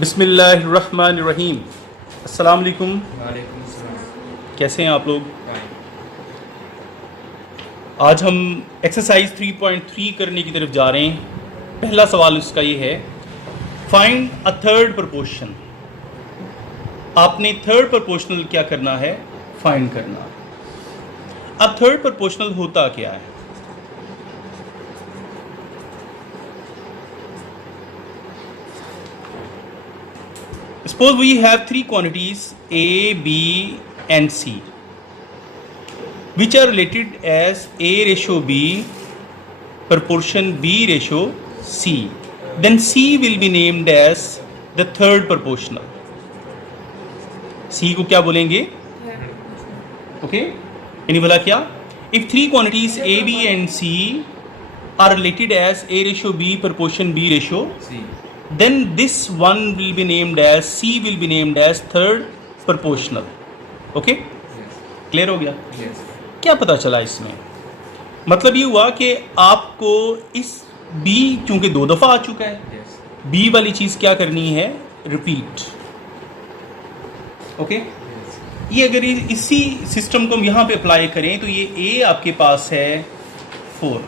बिस्मिल्लाहिर्रहमानिर्रहीम। अस्सलाम वालेकुम। वालेकुम अस्सलाम। कैसे हैं आप लोग? आज हम एक्सरसाइज 3.3 करने की तरफ जा रहे हैं। पहला सवाल उसका ये है, फाइंड अ थर्ड प्रपोर्शन। आपने थर्ड प्रपोर्शनल क्या करना है? फाइंड करना। अब थर्ड प्रपोर्शनल होता क्या है? Suppose we have three quantities A, B and C which are related as A ratio B proportion B ratio C. Then C will be named as the third proportional. C को क्या बोलेंगे? Okay? यानी बोला क्या? If three quantities A, B and C are related as A ratio B proportion B ratio C. then this one will be named as C will be named as third proportional. Okay? Yes. Clear हो गया? Yes. क्या पता चला इसमें? मतलब ये हुआ कि आपको इस B चूंकि 2 दफ़ा आ चुका है, Yes. B वाली चीज़ क्या करनी है? रिपीट। ओके? Yes. ये अगर इसी सिस्टम को हम यहाँ पे अप्लाई करें तो ये A आपके पास है 4,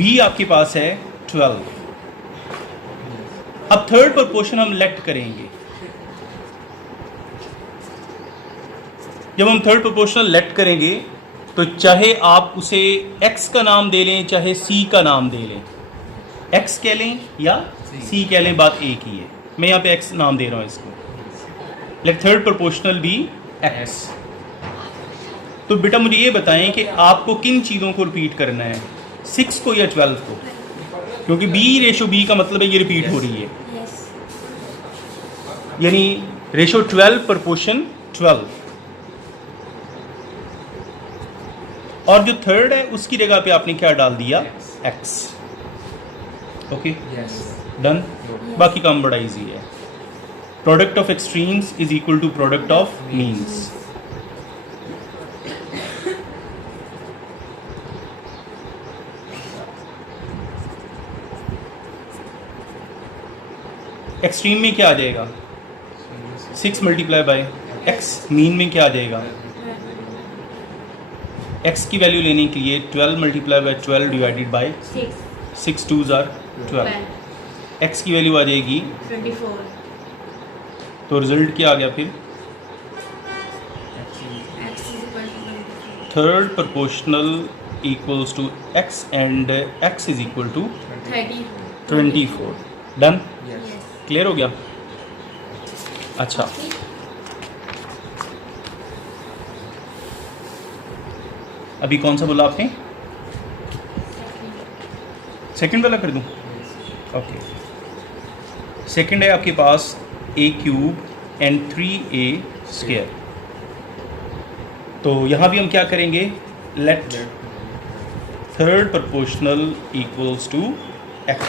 B आपके पास है 12। अब थर्ड प्रपोर्शन हम लेट करेंगे। जब हम थर्ड प्रपोर्शनल लेट करेंगे तो चाहे आप उसे x का नाम दे लें, चाहे c का नाम दे लें, x कह लें या c कह लें, बात एक ही है। मैं यहाँ पे x नाम दे रहा हूँ इसको। Let third proportional be x। तो बेटा मुझे ये बताएं कि आपको किन चीज़ों को रिपीट करना है, 6 को या 12 को? क्योंकि b रेशो b का मतलब है ये रिपीट हो रही है, यानी रेशो 12 प्रपोर्शन 12। और जो थर्ड है उसकी जगह पे आपने क्या डाल दिया? x। Okay, Yes. डन। बाकी काम बड़ा इजी है। Product of extremes is equal to product of means. Extreme में क्या आ जाएगा? 6 मल्टीप्लाई बाय x। मीन में क्या आ जाएगा? x की वैल्यू लेने के लिए 12 multiply by 12 divided by 6 2s are 12। x की वैल्यू आ जाएगी 24। तो रिजल्ट क्या आ गया फिर? Third proportional equals to x and x is equal to 24। Done? Yes. Clear हो गया? अच्छा, अभी कौन सा बोला आपने? सेकंड वाला कर दूं? ओके। सेकंड है आपके पास a cube and 3a square. तो यहाँ भी हम क्या करेंगे? Let third proportional equals to x।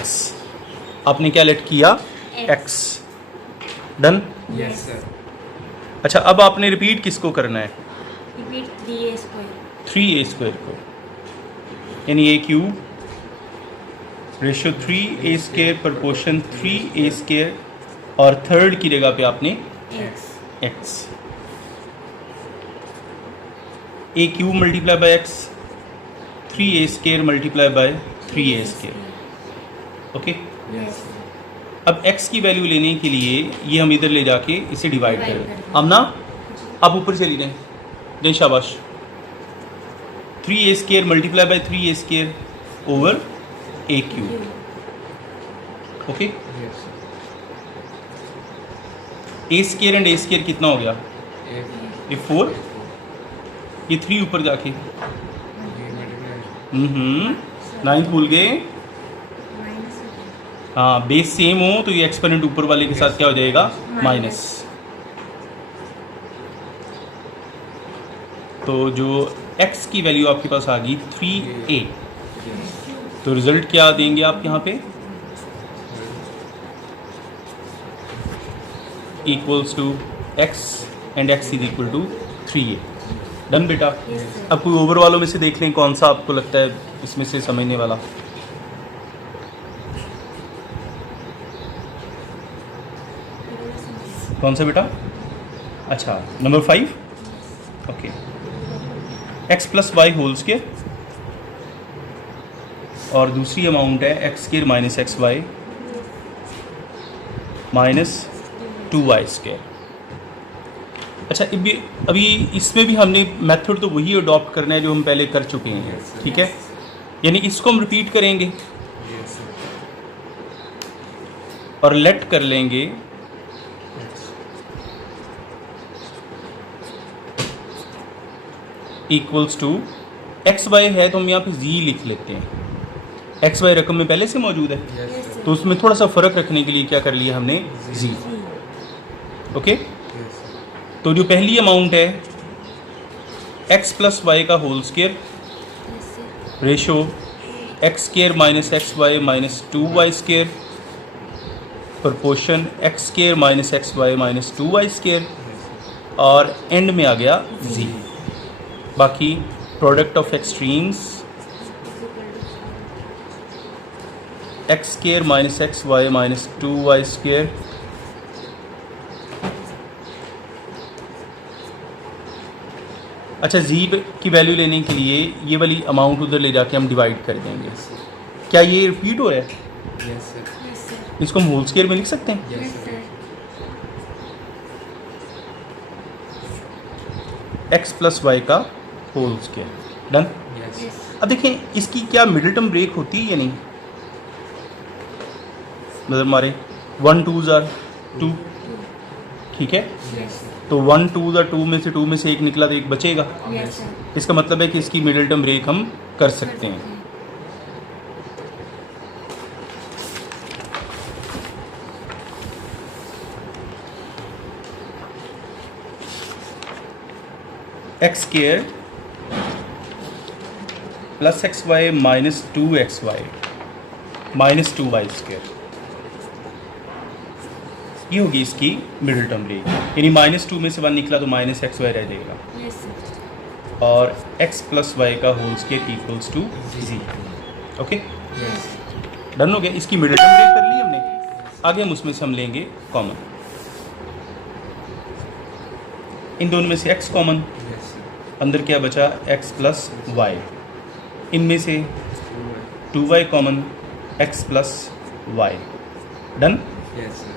आपने क्या लेट किया? x। डन? Yes, sir. अच्छा, अब आपने रिपीट किसको करना है? Repeat 3a square 3a square को, यानी a cube ratio 3a square proportion 3a square, और थर्ड की जगह पे आपने x। a cube multiply by x, 3a square multiply by 3a square. Okay? Yes. अब x की वैल्यू लेने के लिए ये हम इधर ले जाके इसे डिवाइड करें। अब ना आप ऊपर चली जाएं, दें शाबाश। 3a square multiply by 3a square over a cube. Okay? Yes. a square and a square कितना हो गया? ये 4, ये 3 ऊपर जाके 9 भूल गए। हाँ, बेस सेम हो तो ये एक्सपोनेंट ऊपर वाले के साथ क्या हो जाएगा? माइनस। तो जो x की वैल्यू आपके पास आ गई 3a, तो रिजल्ट क्या देंगे आप यहाँ पे? Equals to x and x is equal to 3a। Done बेटा? अब कोई ओवर वालों में से देख लें कौन सा आपको लगता है इसमें से समझने वाला। कौन सा बेटा? अच्छा, number 5. Okay. X plus y whole square और दूसरी अमाउंट है x square minus x y minus 2y square. अच्छा, अभी इसमें भी हमने मेथड तो वही अडॉप्ट करना है जो हम पहले कर चुके हैं. ठीक है, यानी इसको हम रिपीट करेंगे Yes, sir. और लेट कर लेंगे इक्वल्स टू एक्स वाई है तो हम यहाँ पे जी लिख लेते हैं. एक्स वाई रकम में पहले से मौजूद है Yes, sir. तो उसमें थोड़ा सा फ़र्क रखने के लिए क्या कर लिया हमने, जी. Okay, Yes, sir. तो जो पहली अमाउंट है एक्स प्लस वाई का whole square ratio x square minus x y minus 2y square proportion x square minus x y minus 2y square Yes, sir. और एंड में आ गया जी. बाकी product of extremes x square minus x y minus 2y square अच्छा, जी की value लेने के लिए ये वाली अमाउंट उधर ले जाके हम डिवाइड कर देंगे. Yes, sir. क्या ये रिपीट हो रहा है? Yes, sir. Yes, sir. इसको हम होल स्क्वायर में लिख सकते हैं. Yes, Yes, sir. sir. X plus Y का whole square. Done. Yes. Yes. अब देखें इसकी क्या मिडिल टर्म ब्रेक होती है या नहीं. मतलब हमारे 1 2 ज़ार 2, ठीक है, Yes, sir. तो 1 2 ज़ार 2 में से एक निकला तो एक बचेगा. Yes, sir. इसका मतलब है कि इसकी मिडिल टर्म ब्रेक हम कर सकते हैं. X square plus x y minus 2x y minus 2y square, ये होगी इसकी मिडिल टर्म ब्रेक. यानी माइनस 2 में से 1 निकला तो माइनस एक्स वाई रह जाएगा Yes, sir. और x प्लस वाई का होल स्क्वायर इक्वल्स टू जी. Okay, Yes. डन हो गया. इसकी मिडिल टर्म ब्रेक कर ली हमने. आगे हम उसमें से हम लेंगे कॉमन. इन दोनों में से x कॉमन, Yes, sir. अंदर क्या बचा x प्लस वाई. इनमें से 2y. 2y common, x plus y. Done. Yes, sir.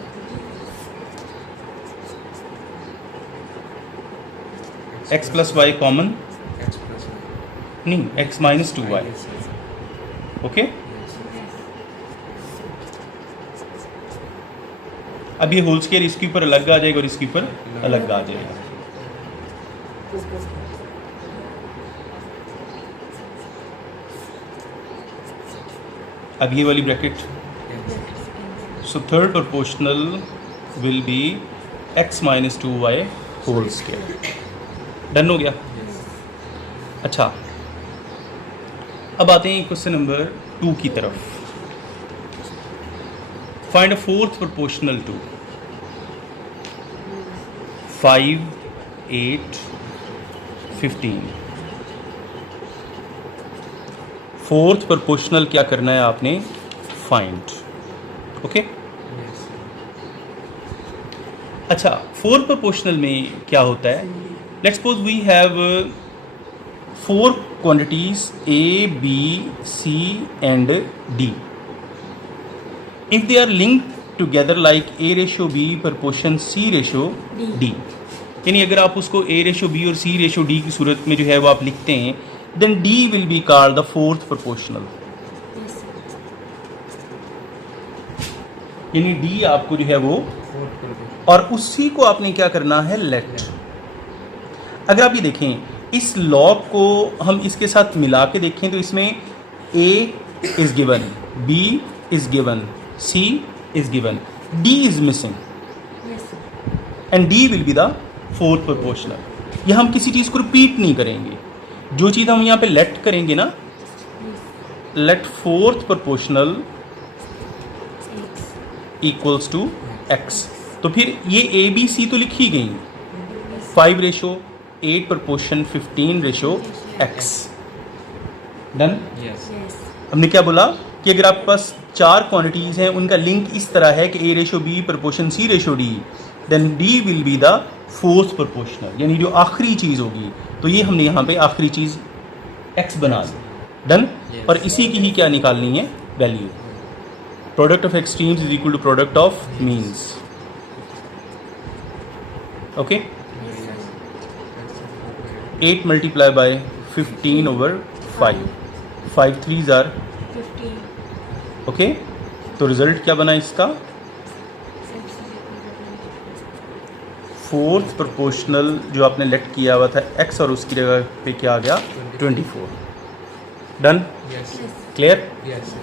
x plus y common X plus y. नहीं, x minus 2y. Yes, sir. Okay, Yes, sir. अब ये whole square इसके ऊपर अलग आ जाएगा और इसके ऊपर अलग आ जाएगा. अब ये वाली bracket, Yes, sir. So third proportional will be x minus 2y whole square. Done हो गया. Yes. अच्छा, अब आते हैं क्वेश्चन नंबर 2 की तरफ. Find a fourth proportional to 5 8 15. Fourth proportional क्या करना है आपने, फाइंड. Okay, Yes, sir. अच्छा, फोर्थ प्रोपोर्शनल में क्या होता है. Let's suppose we have 4 quantities A, B, C and D. If they are linked together like A ratio B proportion C ratio D. यानी अगर आप उसको A ratio B और C ratio D की सूरत में जो है वो आप लिखते हैं, then D will be called the fourth proportional. Yes, sir. यानी D आपको जो है वो, Fourth position. और उसी को आपने क्या करना है, लेट. अगर आप ये देखें इस लॉग को हम इसके साथ मिला के देखें तो इसमें A is given, B is given, C is given, D is missing Yes, sir. And D will be the fourth proportional. यह हम किसी चीज़ को रिपीट नहीं करेंगे. जो चीज़ हम यहाँ पे लेट करेंगे ना, let fourth proportional X. Equals to X. तो फिर ये A B C तो लिखी गई, 5 ratio 8 proportion 15 ratio X. Done. Yes. Yes. हमने क्या बोला कि अगर आपके पास 4 क्वांटिटीज़ हैं, उनका लिंक इस तरह है कि A ratio B proportion C ratio D, then D will be the fourth proportional, यानी जो आखिरी चीज़ होगी। तो ये हमने यहाँ पे आखिरी चीज़ x बना दी, डन। Yes. और इसी की ही क्या निकालनी है, value. Product of extremes is equal to product of means. Okay, Yes. 8 multiply by 15 over 5, 5 3s are 15. Okay. तो रिजल्ट क्या बना इसका, फोर्थ प्रोपोर्शनल जो आपने लेट किया हुआ था x, और उसकी जगह पे क्या आ गया, 24। Done, Yes. Yes. Clear, Yes.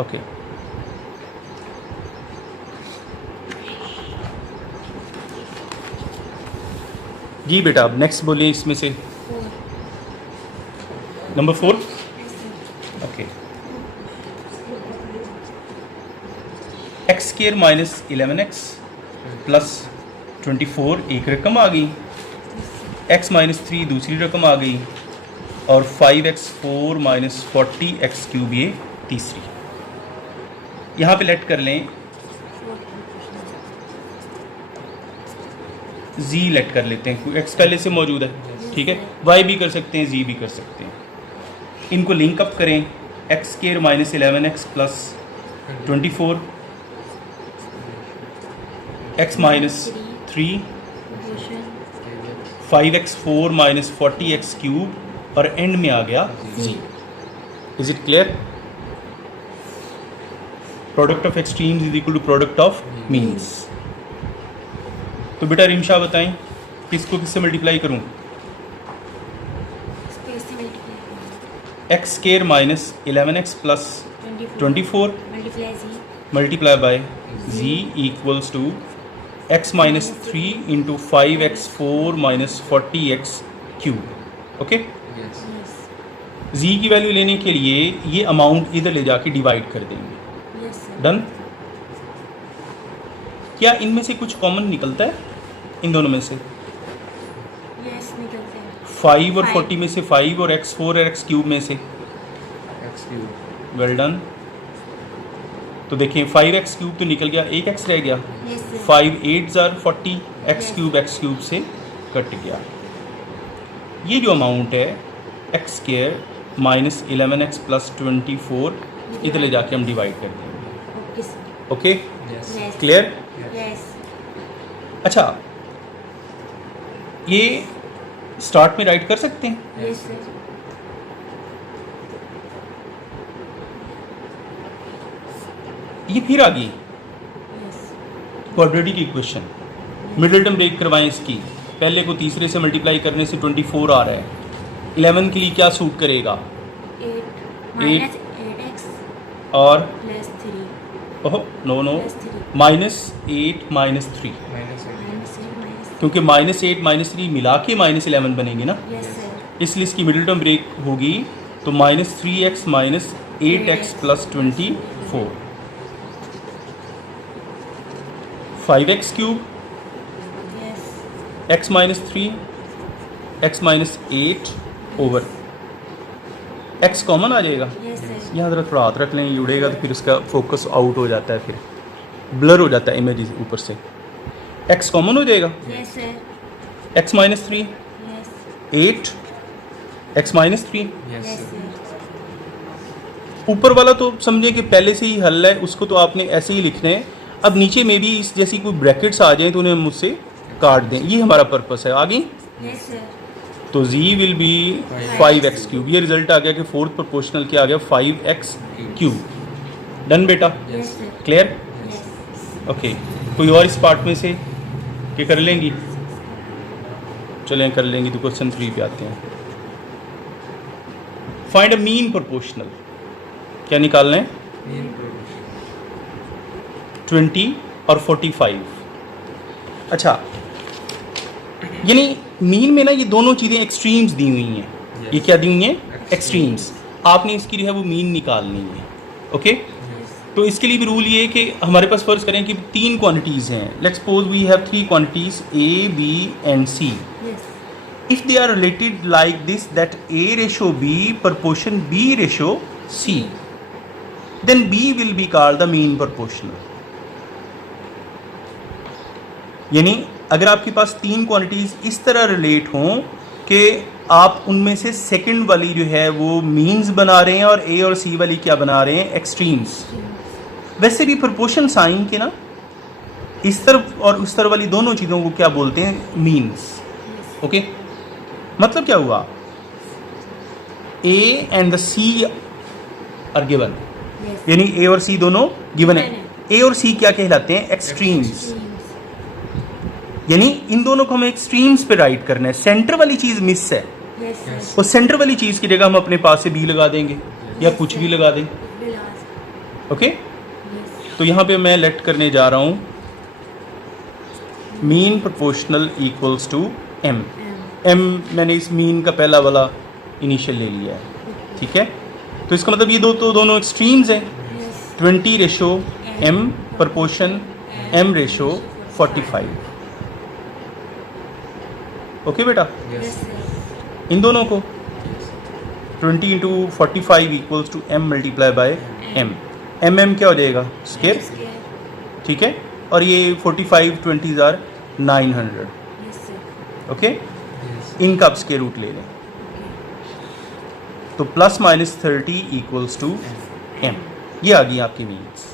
Okay. जी बेटा, अब नेक्स्ट बोलिए इसमें से 4. Number 4। Yes, sir. Okay, X square minus 11x plus 24 एक रकम आ गई, x माइनस 3 दूसरी रकम आ गई, और 5x4 माइनस 40x क्यूब ये तीसरी। यहाँ पे लेट कर लें, z लेट कर लेते हैं, क्योंकि x पहले से मौजूद है, ठीक है। y भी कर सकते हैं, z भी कर सकते हैं। इनको लिंक अप करें, x square minus 11x plus 24, x minus 3, Proportion. 5x4 minus 40x cube, और एंड में आ गया z। Is it clear? Product of extremes is equal to product of means. तो बेटा रिमशा बताएं, किसको किससे मल्टीप्लाई करूं? Space से multiply. X square minus 11x plus 24 Multiply z. Multiply by z equals to x minus 3 into 5x4 minus 40x cube. Okay, Yes. Yes. z की value लेने के लिए ये अमाउंट इधर ले जाके डिवाइड कर देंगे, Yes, sir. डन। क्या इनमें से कुछ कॉमन निकलता है, इन दोनों में से? Yes, निकलते हैं. 5 और 5. 40 में से 5, और x4 और x क्यूब में से, X cube. Well done. तो देखें 5x क्यूब तो निकल गया, एक x रह गया, Yes, sir. 5 8s are 40, x cube से कट गया। ये जो अमाउंट है x square minus 11x plus 24, इधर ले जाके हम डिवाइड कर देंगे। Okay, sir. Okay, Yes. Yes. Clear? Yes. अच्छा, ये स्टार्ट में राइट कर सकते हैं? Yes, sir. ये फिर आ गई Yes. Quadratic equation. Middle term break करवाएं इसकी, पहले को तीसरे से मल्टीप्लाई करने से 24 आ रहा है। 11 के लिए क्या सूट करेगा, 8 minus 8x और plus 3 ओहो no no, plus 3 minus 8 minus 3, Minus 8. minus 8 minus. क्योंकि माइनस 8 माइनस 3 मिला के माइनस 11 बनेंगे ना, Yes, sir. इसलिए इसकी मिडिल टर्म ब्रेक होगी। तो minus 3x minus 8x plus 24, 5x cube, Yes. x minus 3, x minus 8 over x common आ जाएगा। Yes, sir. यहाँ ज़रा थोड़ा हाथ रख लें, ये उड़ेगा तो फिर उसका फोकस आउट हो जाता है, फिर ब्लर हो जाता है इमेज ऊपर से। x कॉमन हो जाएगा, Yes, sir. x minus 3, Yes. 8 x minus 3। Yes, Yes, sir. sir. ऊपर वाला तो समझे कि पहले से ही हल है, उसको तो आपने ऐसे ही लिखना है। अब नीचे में भी इस जैसी कोई ब्रैकेट्स आ जाएं तो उन्हें मुझसे काट दें, ये हमारा पर्पस है। आगे Yes, sir. तो z will be 5x cube. ये रिजल्ट आ गया कि फोर्थ प्रोपोर्शनल क्या आ गया, 5x क्यूब। डन बेटा, Yes, sir. Clear? Yes. Okay, कोई और इस पार्ट में से कि कर लेंगी? चलें कर लेंगी। तो क्वेश्चन 3 पे आते हैं। फाइंड अ मीन प्रोपोर्शनल, क्या निकालना है? Mean proportion. 20 और 45। अच्छा, यानी मीन में ना ये दोनों चीज़ें एक्सट्रीम्स दी हुई हैं। Yes. ये क्या दी हुई हैं? Extremes. एक्सट्रीम्स। आपने इसकी जो है वो मीन निकालनी है। Okay, Yes. तो इसके लिए भी रूल ये है कि हमारे पास फर्ज करें कि 3 क्वांटिटीज़ हैं। Let's suppose we have 3 quantities A, B and C। Yes. If they are related like this, that A ratio B proportion B ratio C, then B will be called the mean proportional. यानी अगर आपके पास तीन quantities इस तरह relate हों कि आप उनमें से सेकंड वाली जो है वो मीन्स बना रहे हैं और ए और सी वाली क्या बना रहे हैं, एक्सट्रीम्स। वैसे भी प्रोपोर्शन साइन के ना इस तरफ और उस तरफ वाली दोनों चीज़ों को क्या बोलते हैं, मीन्स। ओके, मतलब क्या हुआ, A and the C are given, Yes. यानी ए और सी दोनों गिवन है। Given ए और सी क्या कहलाते हैं, एक्सट्रीम्स। यानी इन दोनों को हमें एक्सट्रीम्स पे राइट करना है। सेंटर वाली चीज़ मिस है, Yes, sir. और सेंटर वाली चीज़ की जगह हम अपने पास से बी लगा देंगे या कुछ भी लगा दें। Below. Okay, Yes. तो यहाँ पे मैं लेट करने जा रहा हूँ mean proportional equals to M. M मैंने इस मीन का पहला वाला इनिशियल ले लिया है, ठीक है। तो इसका मतलब ये दोनों एक्सट्रीम्स हैं, Yes. 20 ratio M proportion M ratio 45। Okay बेटा, Yes, Yes. sir. इन दोनों को 20 into 45 equals to M multiply by M. M क्या हो जाएगा, स्केयर, Square. ठीक है। और ये 45 20 are 900। Yes, sir. Okay, Yes. इनका आप स्केयर रूट ले लें, तो plus minus 30 equals to M. ये आ गई आपकी मीन्स।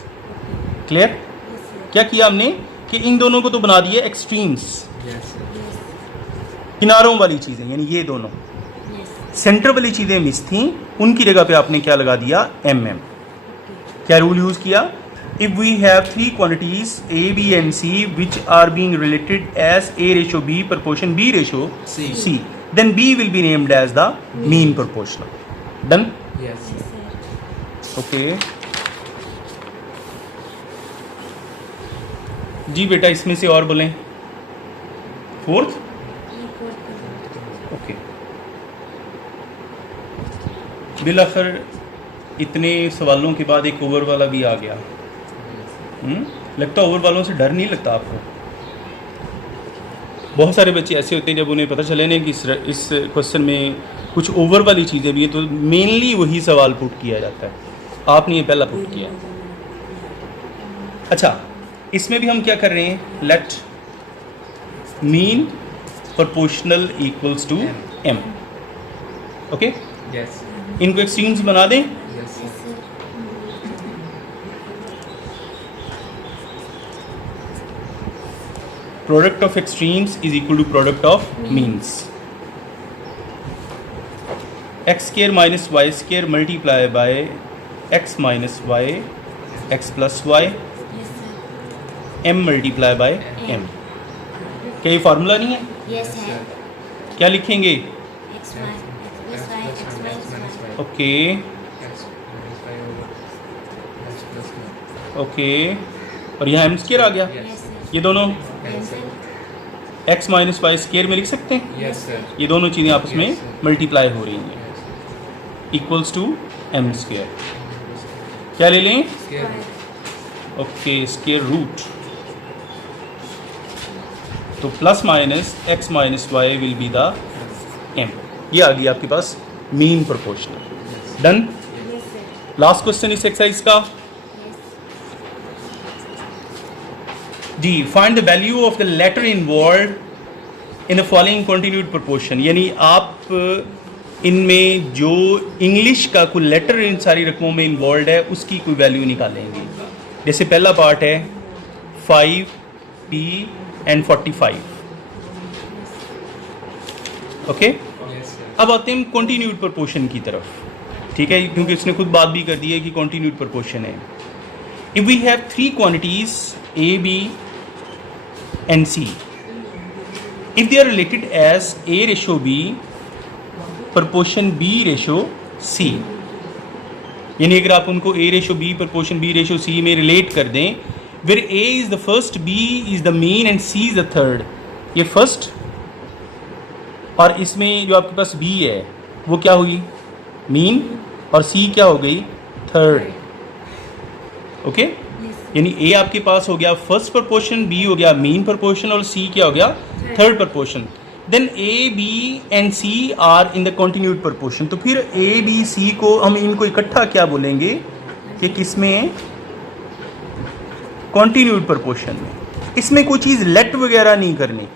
क्लियर? Yes, sir. क्या किया हमने कि इन दोनों को तो बना दिए एक्सट्रीम्स, Yes, sir. Yes. किनारों वाली चीज़ें, यानी ये दोनों Yes. सेंटर वाली चीज़ें मिस थी, उनकी जगह पे आपने क्या लगा दिया, एम एम। Okay. क्या रूल यूज़ किया, if we have three quantities A B and C which are being related as A ratio B proportion B ratio C. C, then B will be named as the mean proportional. Done? Yes. Yes, sir. Okay जी बेटा, इसमें से और बोलें, fourth. ये code कर okay, बिलाखिर इतने सवालों के बाद एक ओवर वाला भी आ गया। लगता ओवर वालों से डर नहीं लगता आपको? बहुत सारे बच्चे ऐसे होते हैं जब उन्हें पता चले ना कि इस क्वेश्चन में कुछ ओवर वाली चीज़ें भी है, तो मेनली वही सवाल पुट किया जाता है, आपने ये पहला पुट किया। अच्छा, इसमें भी हम क्या कर रहे हैं, let mean proportional equals to M. Okay, Yes. इनको एक्सट्रीम्स बना दें। Yes. Yes, sir. Product of extremes is equal to product of means. X square minus y square multiply by x minus y, x plus y, Yes, sir. m multiply by m। क्या ये formula नहीं है? Yes, sir. क्या लिखेंगे? X y, X plus y, X minus y. Okay X minus y over X plus y. Okay, और यहाँ m square आ गया। Yes, sir. ये दोनों Yes, sir. x minus y square में लिख सकते हैं। Yes, sir. ये दोनों चीज़ें आपस में Yes, sir. मल्टीप्लाई हो रही हैं, Yes. Equals to m square. क्या ले लें? Square. ओके, स्क्वायर रूट, तो plus minus x minus Y will be the m। ये आ गई आपके पास mean proportional. Done? Yes, sir. Last question इस एक्सरसाइज का Yes. जी, find the value of the letter involve in the following continued proportion. यानी आप इनमें जो इंग्लिश का कोई लेटर इन सारी रकमों में इन्वॉल्व है उसकी कोई वैल्यू निकालेंगे। जैसे पहला पार्ट है 5 p and 45। Okay, Yes, sir. अब आते हैं हम कॉन्टिन्यूड प्रोपोर्शन की तरफ, ठीक है, क्योंकि उसने खुद बात भी कर दी है कि कॉन्टिन्यूड प्रोपोर्शन है। If we have three quantities A B and C, if they are related as A ratio B proportion B ratio C, यानी अगर आप उनको A ratio B proportion B ratio C में रिलेट कर दें, where A is the first, B is the mean and C is the third. ये first, और इसमें जो आपके पास बी है वो क्या हुई, मीन, और सी क्या हो गई, थर्ड। Okay, Yes, sir. यानी ए आपके पास हो गया फर्स्ट प्रपोर्शन, बी हो गया मीन प्रपोर्शन, और सी क्या हो गया, third proportion. Then A B and C are in the continued proportion. तो फिर ए बी सी को हम इनको इकट्ठा क्या बोलेंगे कि किसमें, कॉन्टिन्यूड प्रपोर्शन में। इसमें कोई चीज़ लेट वगैरह नहीं करनी,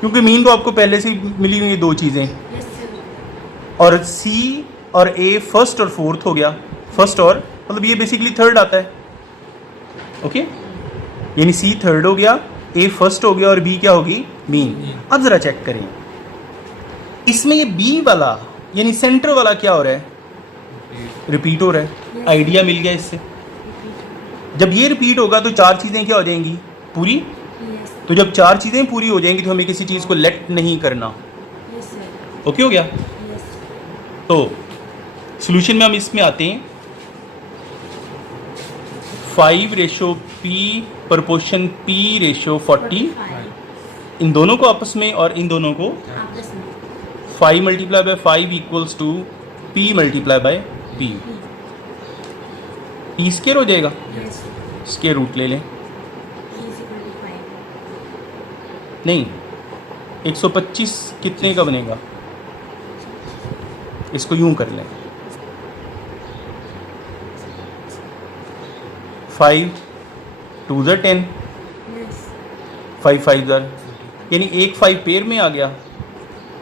क्योंकि मीन तो आपको पहले से ही मिली हुई है दो चीज़ें, Yes, sir. और सी और ए फर्स्ट और फोर्थ हो गया, फर्स्ट और मतलब ये बेसिकली थर्ड आता है, ओके यानी सी थर्ड हो गया, ए फर्स्ट हो गया और बी क्या होगी, मीन। अब ज़रा चेक करें इसमें ये बी वाला यानी सेंटर वाला क्या हो रहा है, रिपीट हो रहा है। आइडिया मिल गया इससे, जब ये रिपीट होगा तो चार चीज़ें क्या हो जाएंगी, पूरी। Yes. तो जब चार चीज़ें पूरी हो जाएंगी तो हमें किसी चीज़ को लेट नहीं करना, Yes, sir. ओके हो गया। Yes. तो सॉल्यूशन में हम इसमें आते हैं 5:P प्रपोर्शन P:40, 45. इन दोनों को आपस में और इन दोनों को आपस में. 5 × 5 equals to P × P। P square हो जाएगा, Yes. स्केयर रूट ले लें, P is equal to 5. नहीं 125 कितने का बनेगा, इसको यूं कर लें 5 2 ज़ा 10, Yes. 5 5 ज़ा, यानी एक 5 पेयर में आ गया,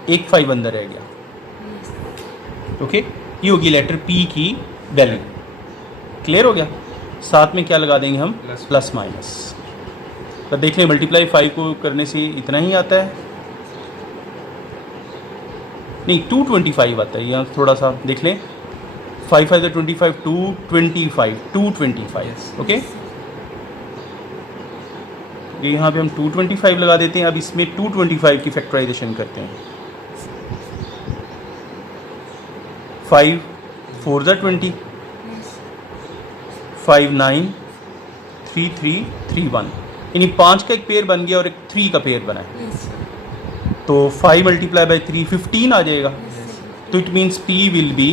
एक 5 अंदर रह गया, Yes. ओके ये होगी लेटर P की वैल्यू। क्लियर हो गया। साथ में क्या लगा देंगे हम, प्लस माइनस। तो देख लें मल्टीप्लाई 5 को करने से इतना ही आता है, नहीं 225 आता है, यहाँ थोड़ा सा देख लें 5 5 25, 225, ओके ये यहाँ पे हम 225 लगा देते हैं। अब इसमें 225 की फैक्टराइजेशन करते हैं, 5 4 ज़ा 20, Yes. 5 9 3 3 3 1, यानी 5 का एक पेयर बन गया और एक 3 का पेयर बना है। Yes. तो 5 × 3 15 आ जाएगा। Yes, sir. तो it means P will be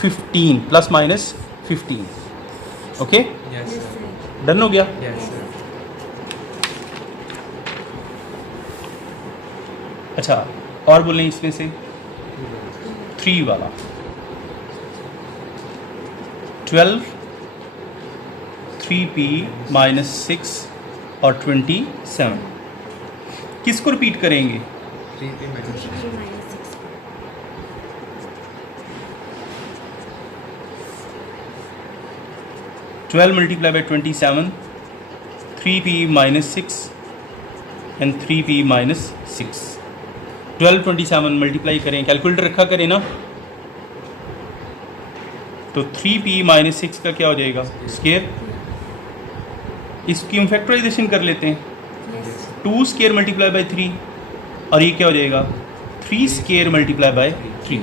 15 plus minus 15, okay Yes, Yes, sir. sir. Done हो गया। Yes, sir. अच्छा और बोलें इसमें से 3 वाला 12 3P -6 और 27, किसको रिपीट करेंगे, 3P minus 6. 3 minus 6. 12 × 27, 3P -6 and 3P -6। 12 27 multiply करें, कैलकुलेटर रखा करें ना, तो 3P -6 का क्या हो जाएगा, स्केयर। इसकी हम फैक्टराइजेशन कर लेते हैं, Yes. 2 स्केयर × 3 और ये क्या हो जाएगा 3 स्केयर × 3,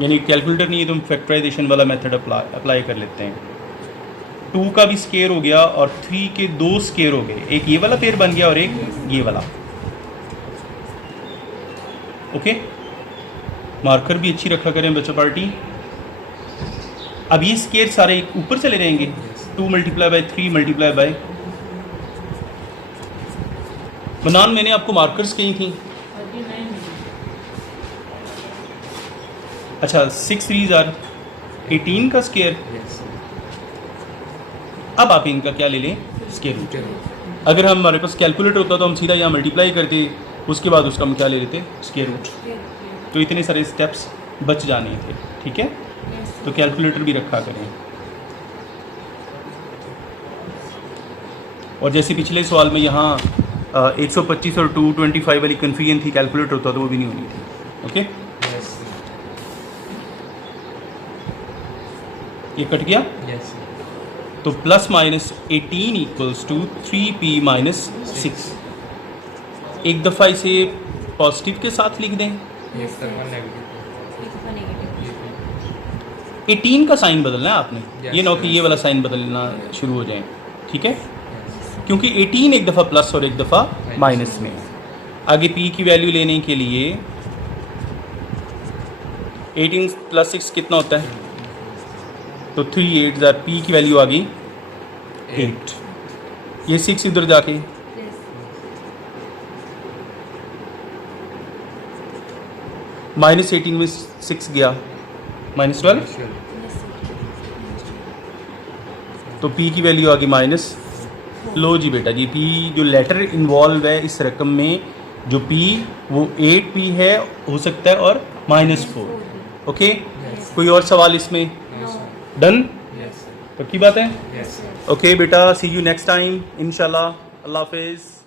यानी कैलकुलेटर नहीं है तो हम फैक्टराइजेशन वाला मेथड अप्लाई कर लेते हैं। 2 का भी स्केयर हो गया और 3 के 2 स्केयर हो गए, एक ये वाला पेयर बन गया और एक ये वाला, ओके मार्कर भी अच्छी रखा करें बच्चों पार्टी। अब ये स्केयर सारे ऊपर चले जाएंगे, 2 × 3 × बनान मैंने आपको मार्कर्स कही थी, अच्छा 6 3 आर 18 का स्केयर। Yes, sir. अब आप इनका क्या ले लें, स्केयर रूट। Okay. अगर हमारे पास कैलकुलेटर होता तो हम सीधा यहाँ मल्टीप्लाई करते, उसके बाद उसका हम क्या ले लेते, स्केयर रूट। तो इतने सारे स्टेप्स बच जाने थे, ठीक है। Yes. तो कैलकुलेटर भी रखा करें। और जैसे पिछले सवाल में यहाँ 125 और 225 वाली कन्फ्यूजन थी, कैलकुलेटर होता तो वो भी नहीं होनी थी, ओके Yes, sir. ये कट गया। Yes, sir. तो plus minus 18 equals to 3P -6। एक दफ़ा इसे पॉजिटिव के साथ लिख दें, Yes, sir. One negative. एक ऊपर negative. Yes, 18 का साइन बदलना है आपने, Yes, ये ना हो कि yes. ये वाला साइन बदलना शुरू हो जाए, ठीक है, yes. क्योंकि 18 एक दफ़ा प्लस और एक दफ़ा माइनस में है। आगे P की वैल्यू लेने के लिए 18 + 6 कितना होता है, तो 3 8 जार P की वैल्यू आ गई 8, ये 6 इधर जाके Yes. -18 में 6 गया -12, Yes, sir. Yes, sir. तो P की वैल्यू आ गई -4। लो जी बेटा जी, पी जो लेटर इन्वॉल्व है इस रकम में, जो पी वो 8p है हो सकता है और -4। Okay, Yes. कोई और सवाल इसमें? No. डन? Yes, sir. पक्की बात है? Yes, sir. ओके बेटा, सी यू नेक्स्ट टाइम इंशाल्लाह। अल्लाह हाफिज़।